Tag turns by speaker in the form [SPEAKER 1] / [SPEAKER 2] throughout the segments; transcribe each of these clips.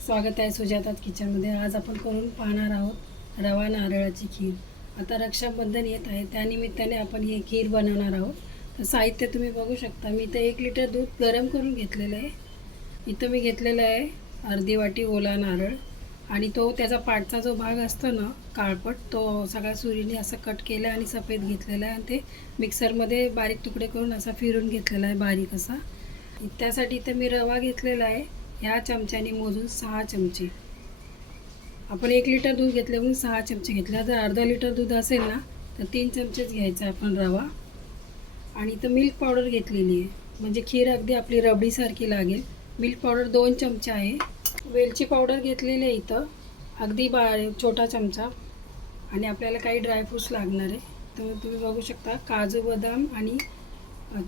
[SPEAKER 1] स्वागत आहे सुजातात किचनमध्ये. आज आपण करून पाहणार आहोत रवा नारळाची खीर. आता रक्षाबंधन येत आहे. त्यानिमित्ताने आपण ही खीर बनवणार आहोत. तर साहित्य तुम्ही बघू शकता. मी इथं एक लिटर दूध गरम करून घेतलेलं आहे. इथं मी घेतलेलं आहे अर्धी वाटी ओला नारळ. आणि तो त्याचा पाठचा जो भाग असतो ना काळपट तो सगळा सुरीने असं कट केला आणि सफेद घेतलेला आहे. आणि ते मिक्सरमध्ये बारीक तुकडे करून असा फिरून घेतलेला आहे बारीक असा. त्यासाठी इथं मी रवा घेतलेला आहे. ह्या चमच्याने मोजून सहा चमचे. आपण एक लिटर दूध घेतले म्हणून सहा चमचे घेतला. जर अर्धा लिटर दूध असेल ना तर तीन चमचेच घ्यायचा आपण रवा. आणि इथं मिल्क पावडर घेतलेली आहे. म्हणजे खीर अगदी आपली रबडीसारखी लागेल. मिल्क पावडर दोन चमचे आहे. वेलची पावडर घेतलेली आहे इथं. अगदी बा छोटा चमचा. आणि आपल्याला काही ड्रायफ्रूट्स लागणार आहे. तर तुम्ही बघू शकता काजू बदाम आणि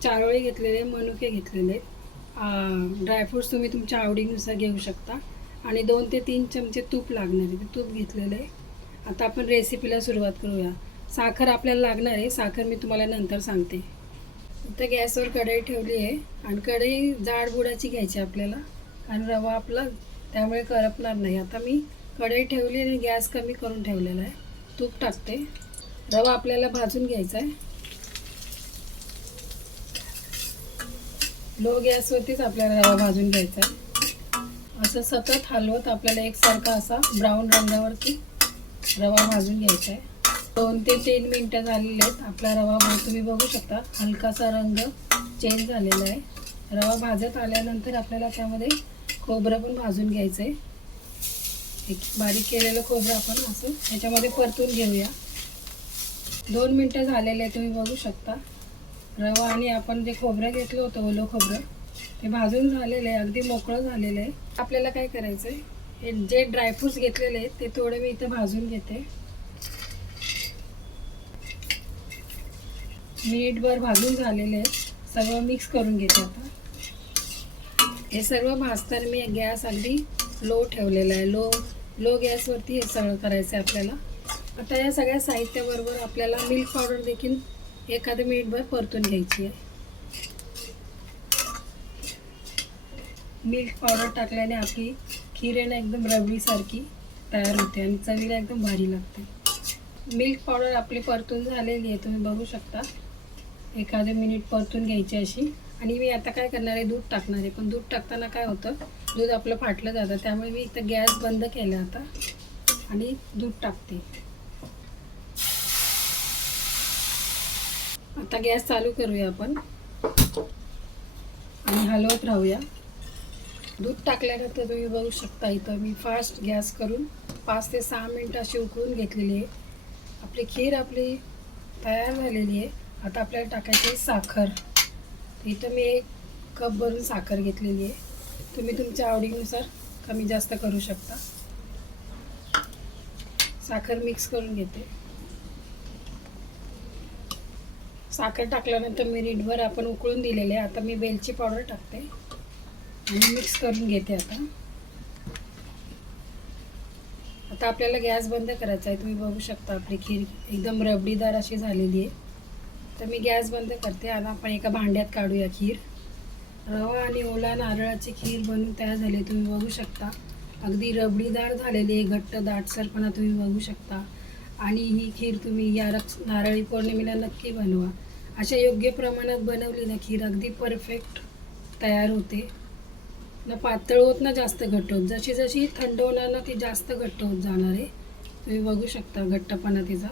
[SPEAKER 1] चारोळे घेतलेले मनुके घेतलेले. आहेत ड्रायफ्रूट्स तुम्ही तुमच्या आवडीनुसार घेऊ शकता. आणि दोन ते तीन चमचे तूप लागणार आहे. ते तूप घेतलेलं आहे. आता आपण रेसिपीला सुरुवात करूया. साखर आपल्याला लागणार आहे. साखर मी तुम्हाला नंतर सांगते. इथं गॅसवर कढई ठेवली आहे. आणि कढई जाड बुडाची घ्यायची आपल्याला. कारण रवा आपला त्यामुळे करपणार नाही. आता मी कढई ठेवली आणि गॅस कमी करून ठेवलेला आहे. तूप टाकते. रवा आपल्याला भाजून घ्यायचा आहे. लो गॅसवरतीच आपल्याला रवा भाजून घ्यायचा आहे. असं सतत हलवत आपल्याला एकसारखा असा ब्राऊन रंगावरती रवा भाजून घ्यायचा आहे. दोन ते तीन मिनटं झालेले आहेत. आपला रवा तुम्ही बघू शकता हलकासा रंग चेंज झालेला आहे. रवा भाजत आल्यानंतर आपल्याला त्यामध्ये खोबरं पण भाजून घ्यायचं आहे एक बारीक केलेलं खोबरं आपण असं ह्याच्यामध्ये परतून घेऊया. दोन मिनटं झालेले आहे तुम्ही बघू शकता. रवा आणि आपण जे खोबरं घेतलं होतं ओलं खोबरं ते भाजून झालेलं आहे अगदी मोकळं झालेलं आहे. आपल्याला काय करायचं आहे हे जे ड्रायफ्रूट्स घेतलेले आहेत ते थोडे मी इथं भाजून घेते. मीठभर भाजून झालेले आहेत. सगळं मिक्स करून घेते आता. हे सर्व भाजताना मी गॅस अगदी लो ठेवलेला आहे. लो लो गॅसवरती हे सगळं करायचं आहे आपल्याला. आता या सगळ्या साहित्याबरोबर आपल्याला मिल्क पावडर देखील एखादं मिनिटभर परतून घ्यायची आहे. मिल्क पावडर टाकल्याने आपली खीर आहे ना एकदम रबडीसारखी तयार होते आणि चवीला एकदम भारी लागते. मिल्क पावडर आपली परतून झालेली आहे तुम्ही बघू शकता. एखादं मिनिट परतून घ्यायची अशी. आणि मी आता काय करणार आहे दूध टाकणार आहे. पण दूध टाकताना काय होतं दूध आपलं फाटलं जातं. त्यामुळे मी इथं गॅस बंद केला आता. आणि दूध टाकते. आता गॅस चालू करूया आपण. आणि हलवत राहूया. दूध टाकल्यानंतर तुम्ही बघू शकता इथं मी फास्ट गॅस करून पाच ते सहा मिनटं अशी उकळून घेतलेली आहे. आपली खीर आपली तयार झालेली आहे. आता आपल्याला टाकायची आहे साखर. इथं मी एक कप भरून साखर घेतलेली आहे. तुम्ही तुमच्या आवडीनुसार कमी जास्त करू शकता. साखर मिक्स करून घेते. साखर टाकल्यानंतर मिनिटभर आपण उकळून दिलेले आता मी वेलची पावडर टाकते. आणि मिक्स करून घेते आता. आता आपल्याला गॅस बंद करायचा आहे. तुम्ही बघू शकता आपली खीर एकदम रबडीदार अशी झालेली आहे. तर मी गॅस बंद करते. आणि आपण एका भांड्यात काढूया खीर. रवा आणि ओला नारळाची खीर बनवून तयार झाली. आहे. तुम्ही बघू शकता. अगदी रबडीदार झालेली आहे. घट्ट दाटसरपणा तुम्ही बघू शकता. आणि ही खीर तुम्ही या रक्ष नारळी पौर्णिमेला नक्की बनवा. अशा योग्य प्रमाणात बनवली ना खीर अगदी परफेक्ट तयार होते. ना पातळ होत ना जास्त घट्ट होत. जशी जशी थंड होणार ना ती जास्त घट्ट होत जाणार आहे. तुम्ही बघू शकता घट्टपणा तिचा.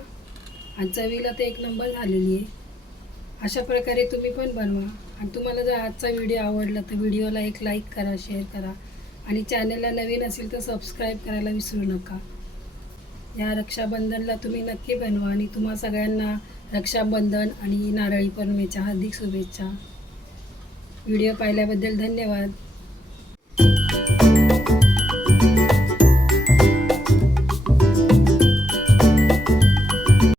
[SPEAKER 1] आणि चवीला ते एक नंबर झालेली आहे. अशा प्रकारे तुम्ही पण बनवा. आणि तुम्हाला जर आजचा व्हिडिओ आवडला तर व्हिडिओला एक लाईक करा शेअर करा. आणि चॅनलला नवीन असेल तर सबस्क्राईब करायला विसरू नका. या रक्षाबंधनला तुम्ही नक्की बनवा आणि तुम्हा सगळ्यांना रक्षाबंधन आणि नारळी पौर्णिमेच्या हार्दिक शुभेच्छा. व्हिडिओ पाहिल्याबद्दल धन्यवाद.